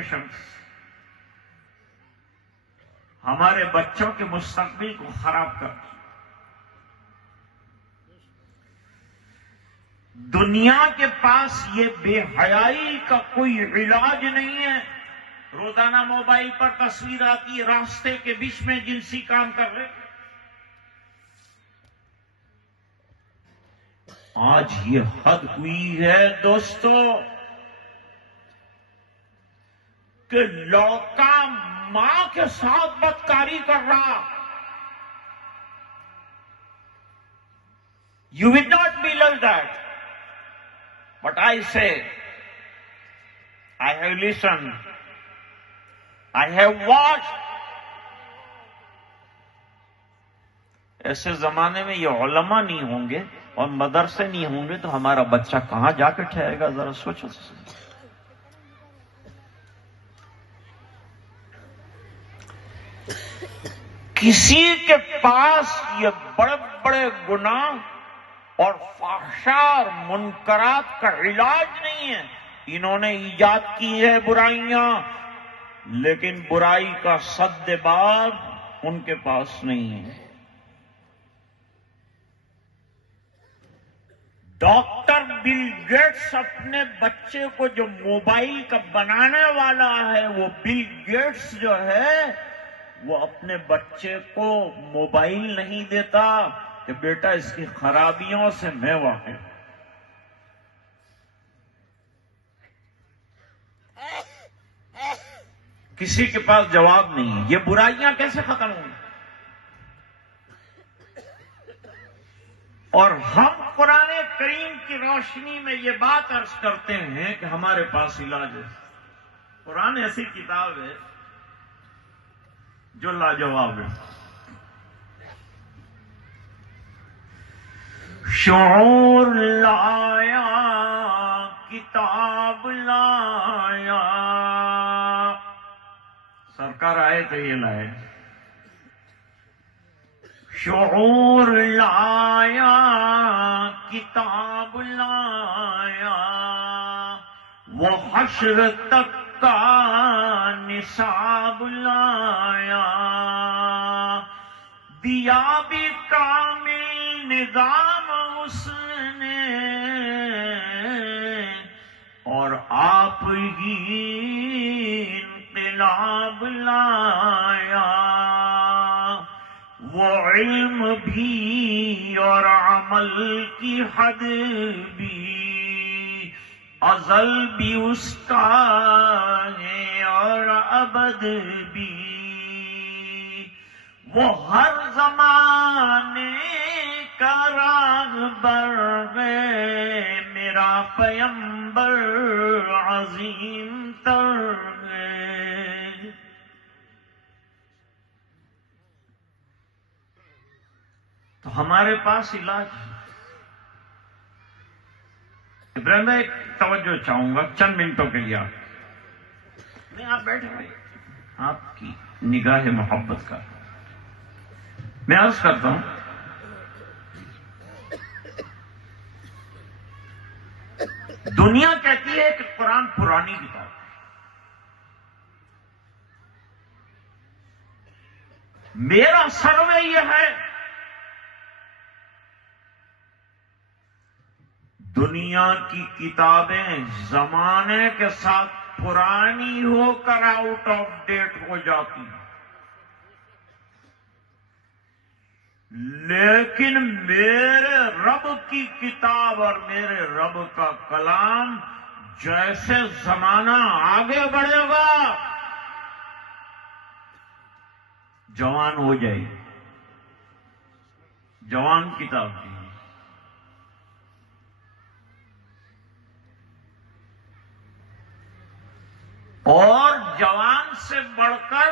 Generations ہمارے بچوں کے مستقبل کو خراب کرتی. دنیا کے پاس یہ بے حیائی کا کوئی علاج نہیں ہے. روزانہ موبائل پر تصویر آتی ہے راستے کے بیچ میں جنسی کام کر رہے. آج یہ حد ہوئی ہے دوستو کہ لڑکا ماں کے ساتھ بدکاری کر رہا. You will not believe that. But I say, I have listened, I have watched. ایسے زمانے میں یہ علماء نہیں ہوں گے اور مدرسے نہیں ہوں گے تو ہمارا بچہ کہاں جا کے ٹھہرے گا؟ ذرا سوچو. کسی کے پاس یہ بڑے بڑے گناہ اور فحشاء اور منکرات کا علاج نہیں ہے. انہوں نے ایجاد کی ہے برائیاں، لیکن برائی کا سد باب ان کے پاس نہیں ہے. ڈاکٹر بل گیٹس اپنے بچے کو جو موبائل کا بنانے والا ہے، وہ بل گیٹس جو ہے وہ اپنے بچے کو موبائل نہیں دیتا کہ بیٹا اس کی خرابیوں سے میں واقف. کسی کے پاس جواب نہیں ہے. یہ برائیاں کیسے ختم ہوں گی؟ اور ہم قرآن کریم کی روشنی میں یہ بات عرض کرتے ہیں کہ ہمارے پاس علاج ہے. قرآن ایسی کتاب ہے جو لاجواب ہے. شعور لایا کتاب لایا. سرکار آئے تو یہ لائے. شعور لایا کتاب لایا، وہ حشر تک کا نصاب لایا. دیا بھی کامل نظام اس نے اور آپ ہی انقلاب لایا. وہ علم بھی اور عمل کی حد بھی ازل بھی اس کا ہے اور ابد بھی. وہ ہر زمانے کا راہبر ہے، میرا پیمبر عظیم تر ہے. تو ہمارے پاس علاج ہے. ابراہیم بھائی توجہ چاہوں گا چند منٹوں کے لیے. نہیں آپ بیٹھے بھائی، آپ کی نگاہ محبت کا میں عرض کرتا ہوں. دنیا کہتی ہے کہ قرآن پرانی کتاب ہے. میرا سروے یہ ہے دنیا کی کتابیں زمانے کے ساتھ پرانی ہو کر آؤٹ آف ڈیٹ ہو جاتی ہیں، لیکن میرے رب کی کتاب اور میرے رب کا کلام جیسے زمانہ آگے بڑھے گا جوان ہو جائے گی. جوان کتاب دی اور جوان سے بڑھ کر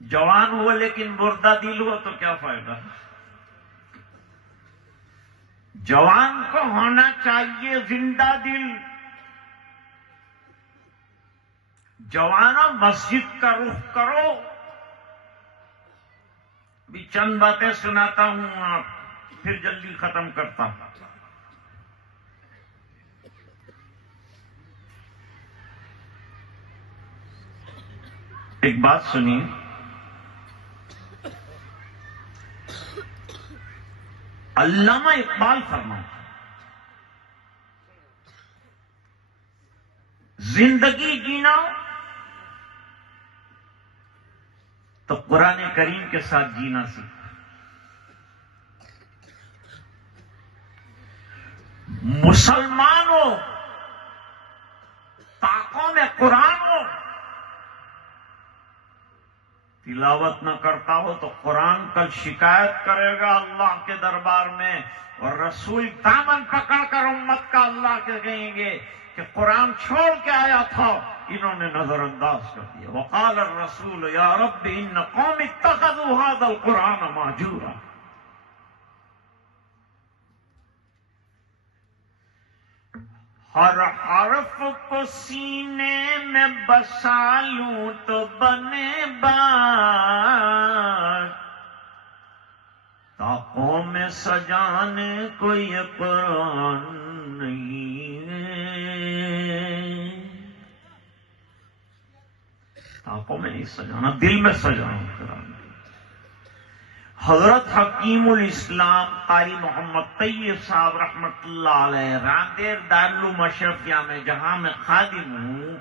جوان ہوا لیکن مردہ دل ہو تو کیا فائدہ. جوان کو ہونا چاہیے زندہ دل. جوانوں مسجد کا رخ کرو. بھی چند باتیں سناتا ہوں آپ پھر جلدی ختم کرتا ہوں. ایک بات سنیے، علامہ اقبال فرماتے زندگی جینا تو قرآن کریم کے ساتھ جینا سیکھو، مسلمان ہو، طاقوں میں قرآن ہو، تلاوت نہ کرتا ہو تو قرآن کل شکایت کرے گا اللہ کے دربار میں، اور رسول دامن پکڑ کر امت کا اللہ کے کہیں گے کہ قرآن چھوڑ کے آیا تھا، انہوں نے نظر انداز کر دیا۔ وقال الرسول یا رب ان قوم اتخذوا هذا القرآن مہجورا۔ ہر حرف کو سینے میں بسا لوں تو بنے بات، طاقوں میں سجانے کو یہ قرآن نہیں ہے، طاقوں میں نہیں سجانا، دل میں سجانا قرآن۔ حضرت حکیم الاسلام قاری محمد طیب صاحب رحمت اللہ علیہ راندیر دارالعلوم اشرفیہ میں جہاں میں خادم ہوں،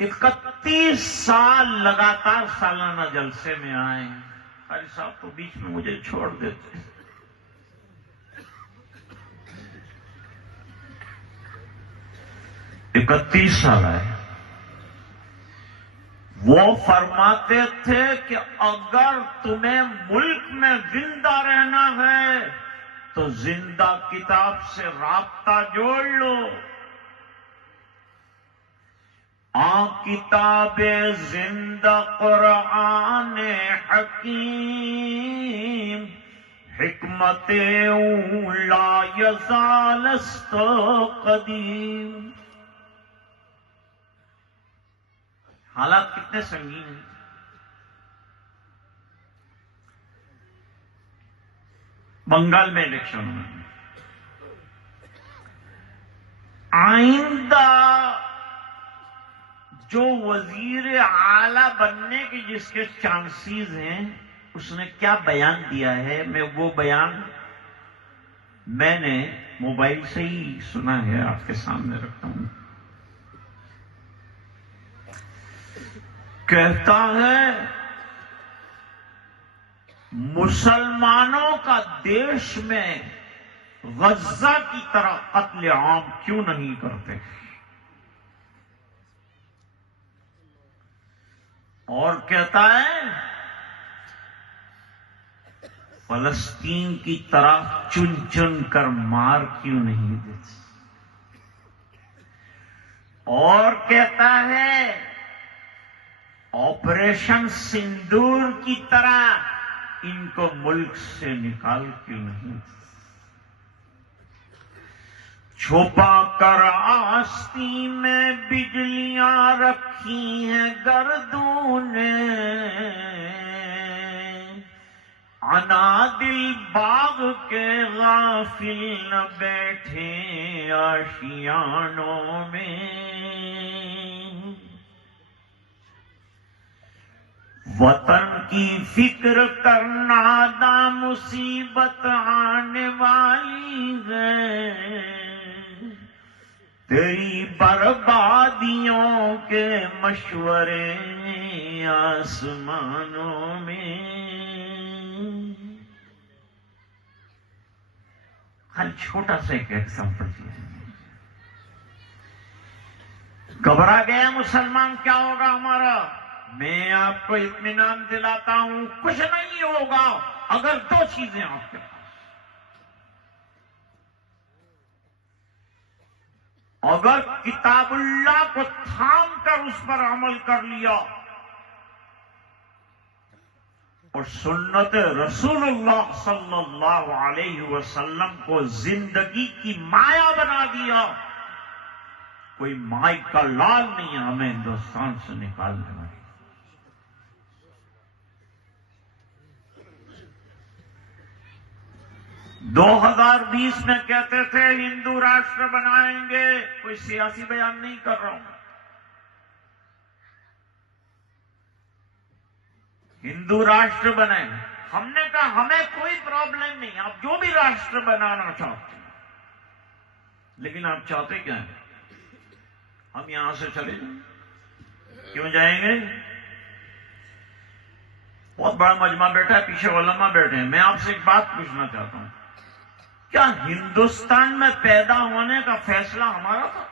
31 سال لگاتار سالانہ جلسے میں آئے ہیں۔ قاری صاحب تو بیچ میں مجھے چھوڑ دیتے، 31 سال آئے۔ وہ فرماتے تھے کہ اگر تمہیں ملک میں زندہ رہنا ہے تو زندہ کتاب سے رابطہ جوڑ لو، کتاب زندہ قرآن حکیم، حکمت اولا یزال است قدیم۔ حالات کتنے سنگین ہیں۔ بنگال میں الیکشن میں آئندہ جو وزیر اعلی بننے کے جس کے چانسز ہیں، اس نے کیا بیان دیا ہے، میں وہ بیان میں نے موبائل سے ہی سنا ہے، آپ کے سامنے رکھتا ہوں۔ کہتا ہے مسلمانوں کا دیش میں غزہ کی طرح قتل عام کیوں نہیں کرتے، اور کہتا ہے فلسطین کی طرح چن چن کر مار کیوں نہیں دیتے، اور کہتا ہے آپریشن سندور کی طرح ان کو ملک سے نکال کیوں نہیں، چھپا کر آستی میں بجلیاں رکھی ہیں گردوں نے، عنادل باغ کے غافل نہ بیٹھے آشیانوں میں، وطن کی فکر کرنا دا مصیبت آنے والی ہے، تیری بربادیوں کے مشورے آسمانوں میں۔ خالی چھوٹا سا ایک ایگزامپل دیا، گھبرا گیا مسلمان کیا ہوگا ہمارا؟ میں آپ کو اطمینان دلاتا ہوں کچھ نہیں ہوگا اگر دو چیزیں آپ کے پاس، اگر کتاب اللہ کو تھام کر اس پر عمل کر لیا اور سنت رسول اللہ صلی اللہ علیہ وسلم کو زندگی کی مایا بنا دیا، کوئی مائی کا لال نہیں ہمیں ہندوستان سے نکالنے والی۔ 2020 میں کہتے تھے ہندو راشٹر بنائیں گے، کوئی سیاسی بیان نہیں کر رہا ہوں، ہندو راشٹر بنائیں. ہم نے کہا ہمیں کوئی پرابلم نہیں، آپ جو بھی راشٹر بنانا چاہتے ہیں، لیکن آپ چاہتے کیا ہیں؟ ہم یہاں سے چلے جائیں. کیوں جائیں گے؟ بہت بڑا مجمع بیٹھا ہے، پیچھے علماء بیٹھے ہیں. میں آپ سے ایک بات پوچھنا چاہتا ہوں، کیا ہندوستان میں پیدا ہونے کا فیصلہ ہمارا تھا؟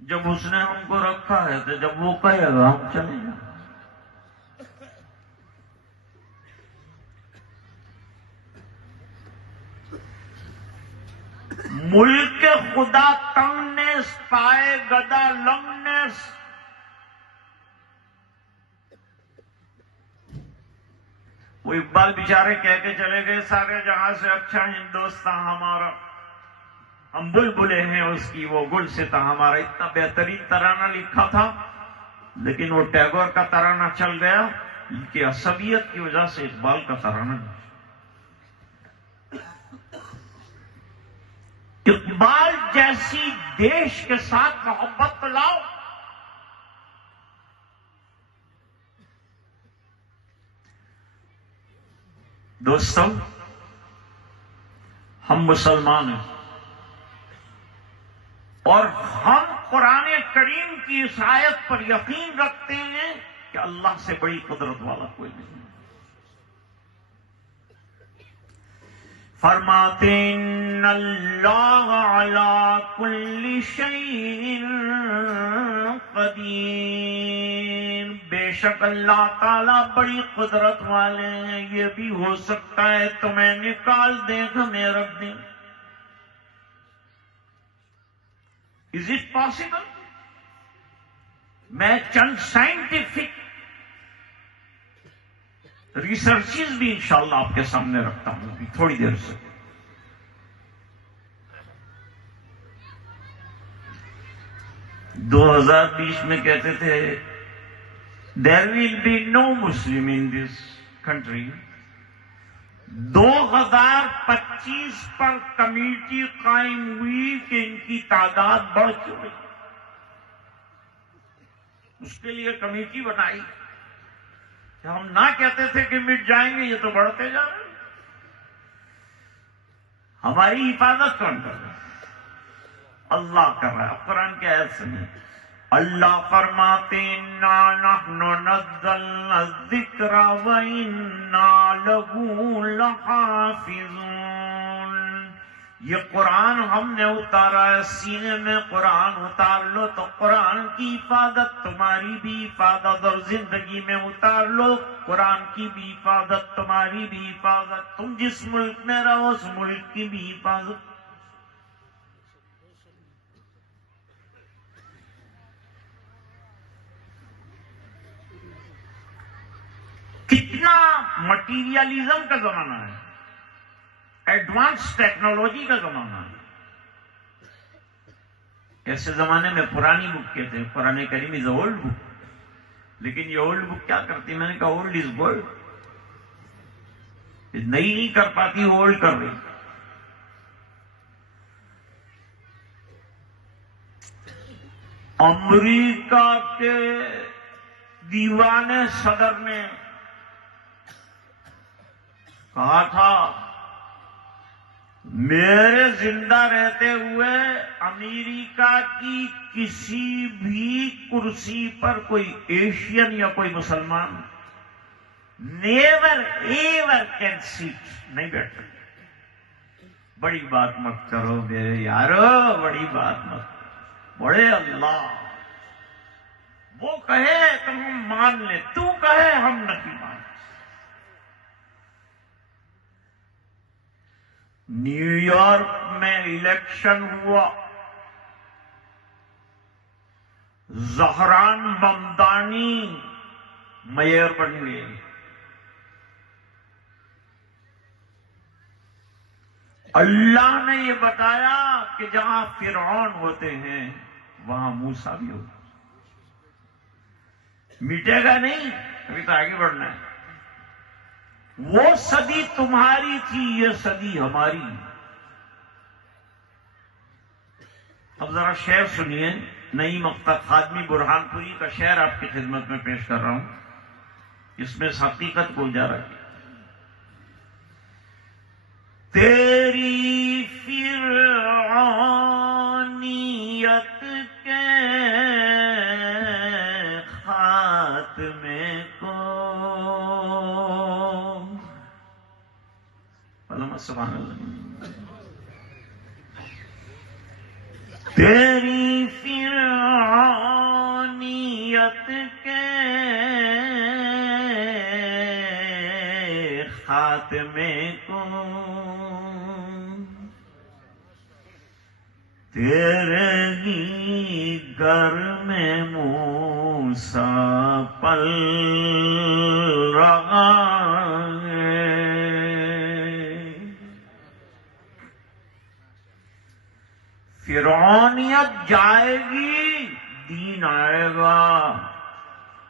جب اس نے ہم کو رکھا ہے تو جب وہ کہے گا ہم چلیں گے. ملک خدا تنگنس پائے گدا لنگنس. وہ اقبال بیچارے کہہ کے چلے گئے، سارے جہاں سے اچھا ہندوستان ہمارا، ہم بلبلے ہیں اس کی، وہ گل ستا ہمارا. اتنا بہترین ترانہ لکھا تھا، لیکن وہ ٹیگور کا ترانہ چل گیا. ان کی عصبیت کی وجہ سے اقبال کا ترانہ نہیں. اقبال جیسی دیش کے ساتھ محبت لاؤ. دوستو، ہم مسلمان ہیں اور ہم قرآن کریم کی اس آیت پر یقین رکھتے ہیں کہ اللہ سے بڑی قدرت والا کوئی نہیں. فرماتے ان اللہ علی کل شیء قدیر، بے شک اللہ تعالیٰ بڑی قدرت والے ہیں. یہ بھی ہو سکتا ہے تمہیں نکال دیں، ہمیں رکھ دیں. Is it possible? میں چند سائنٹیفک ریسرچز بھی انشاءاللہ آپ کے سامنے رکھتا ہوں ابھی تھوڑی دیر سے. دو 2020 میں کہتے تھے there will be no Muslim in this country. 2025 per committee قائم ہوئی کہ ان کی تعداد بڑھ چکی. اس کے لیے کمیٹی بنائی. ہم نہ کہتے تھے کہ مٹ جائیں گے، یہ تو بڑھتے جا رہے ہیں. ہماری حفاظت کون کر رہا ہے؟ اللہ کر رہا ہے. قرآن کی آیت سنیے. اللہ فرماتے انا نحن نزلنا الذکر وانا لہ لحافظون. یہ قرآن ہم نے اتارا ہے، سینے میں قرآن اتار لو تو قرآن کی حفاظت، تمہاری بھی حفاظت، اور زندگی میں اتار لو قرآن کی بھی حفاظت، تمہاری بھی حفاظت. تم جس ملک میں رہو اس ملک کی بھی حفاظت. کتنا مٹیریلزم کا زمانہ ہے، ایڈوانس ٹیکنالوجی کا زمانہ ہے. ایسے زمانے میں پرانی بک کہتے ہیں، قرآن کریم از اولڈ بک. لیکن یہ اولڈ بک کیا کرتی؟ میں نے کہا اولڈ از گولڈ. نئی نہیں کر پاتی، اولڈ کر رہی. امریکہ کے دیوان صدر نے کہا تھا میرے زندہ رہتے ہوئے امریکہ کی کسی بھی کرسی پر کوئی ایشین یا کوئی مسلمان نیور ایور کین سیٹ، نہیں بیٹھ سکتے. بڑی بات مت کرو میرے یارو، بڑی بات مت. بڑے اللہ وہ کہے تو ہم مان لیں، تو کہے ہم نہیں مان. نیو یارک میں الیکشن ہوا، زہران ممدانی میئر بن گئے. اللہ نے یہ بتایا کہ جہاں فرعون ہوتے ہیں وہاں موسیٰ بھی ہوتا. مٹے گا نہیں، ابھی تو آگے بڑھنا ہے. وہ صدی تمہاری تھی، یہ صدی ہماری. اب ذرا شعر سنیے. نئی مقطع خادمی برہان پوری کا شعر آپ کی خدمت میں پیش کر رہا ہوں، اس میں اس حقیقت کو اجاگر کیا۔ تیری فرعونیت کے خاتمے کو، علامہ سبحان اللہ، تیری فرعونیت کے خاتمے کو، تیرے ہی گھر میں موسیٰ پل رہا ہے۔ فرعونیت جائے گی، دین آئے گا۔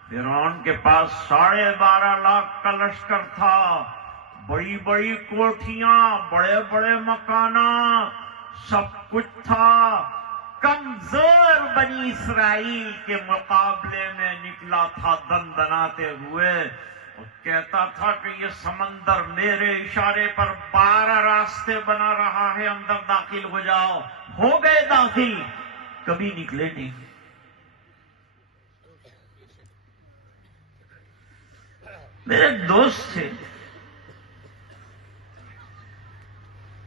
فرعون کے پاس 12.5 لاکھ کا لشکر تھا، بڑی بڑی کوٹھیاں، بڑے بڑے مکانات، سب کچھ تھا۔ کمزور بنی اسرائیل کے مقابلے میں نکلا تھا دندناتے ہوئے، اور کہتا تھا کہ یہ سمندر میرے اشارے پر 12 راستے بنا رہا ہے، اندر داخل ہو جاؤ۔ ہو گئے داخل، کبھی نکلے نہیں۔ میرے ایک دوست تھے،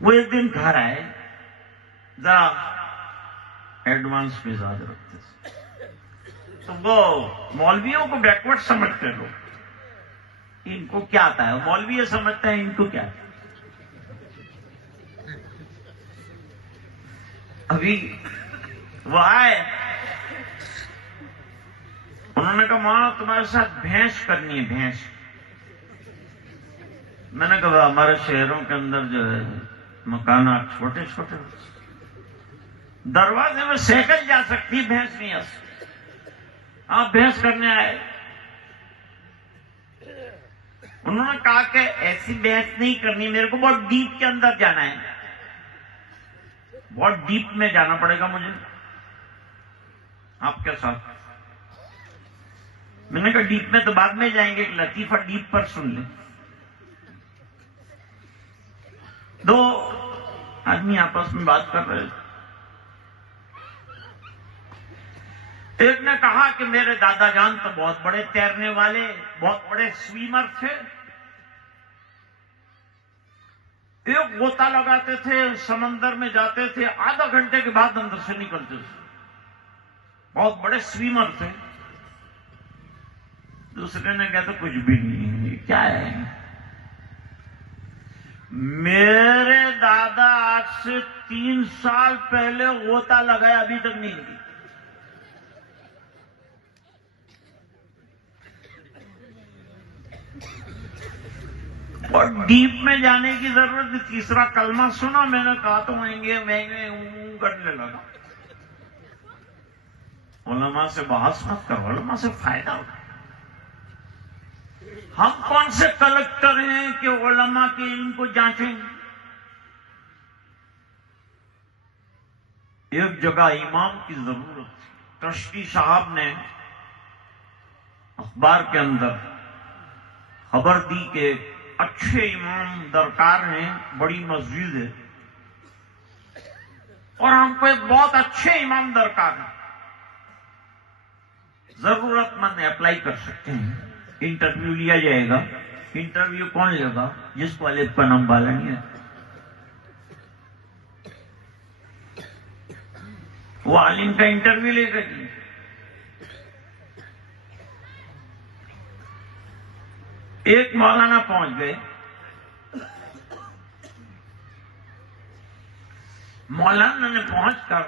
وہ ایک دن گھر آئے، ذرا ایڈوانس مزاج رکھتے تھے، تو وہ مولویوں کو بیکورڈ سمجھتے لوگ، ان کو کیا آتا ہے، مولوی یہ سمجھتے ہیں ان کو کیا آتا ہے۔ ابھی وہ آئے، انہوں نے کہا ماں تمہارے ساتھ بھینس کرنی ہے، بھینس۔ میں نے کہا ہمارے شہروں کے اندر جو ہے مکانات چھوٹے چھوٹے، دروازے میں سیکل جا سکتی، بھینس نہیں آ سکتی۔ آپ بھینس کرنے آئے، انہوں نے کہا کہ ایسی بحث نہیں کرنی، میرے کو بہت ڈیپ کے اندر جانا ہے، بہت ڈیپ میں جانا پڑے گا مجھے آپ کے ساتھ۔ میں نے کہا ڈیپ میں تو بعد میں جائیں گے، ایک لطیفہ ڈیپ پر سن لیں۔ 2 آدمی آپس میں بات کر رہے تھے، ایک نے کہا کہ میرے دادا جان تو بہت بڑے تیرنے والے، بہت بڑے سویمر تھے، ایک غوطہ لگاتے تھے، سمندر میں جاتے تھے، آدھا گھنٹے کے بعد اندر سے نکلتے تھے، بہت بڑے سویمر تھے۔ دوسرے نے کہا تو کچھ بھی نہیں ہے، یہ کیا ہے؟ میرے دادا آج سے 3 سال پہلے غوطہ لگایا، ابھی تک نہیں نکلی۔ اور ڈیپ میں جانے کی ضرورت ہے۔ تیسرا کلمہ سنا، میں نے کہا تو مہنگے کرنے لگا۔ علماء سے بحث مت کرو، علماء سے فائدہ ہوتا ہے۔ ہم کون سے کلکٹر ہیں کہ علماء کے علم کو جانچیں؟ ایک جگہ امام کی ضرورت تھی، ٹرسٹی صاحب نے اخبار کے اندر خبر دی کہ اچھے امام درکار ہیں، بڑی مسجد ہے اور ہم کو ایک بہت اچھے امام درکار ہیں، ضرورت مند اپلائی کر سکتے ہیں، انٹرویو لیا جائے گا۔ انٹرویو کون لے گا؟ جس کو الف کا نام بالا نہیں ہے، وہ عالم کا انٹرویو لے گا۔ ایک مولانا پہنچ گئے، مولانا نے پہنچ کر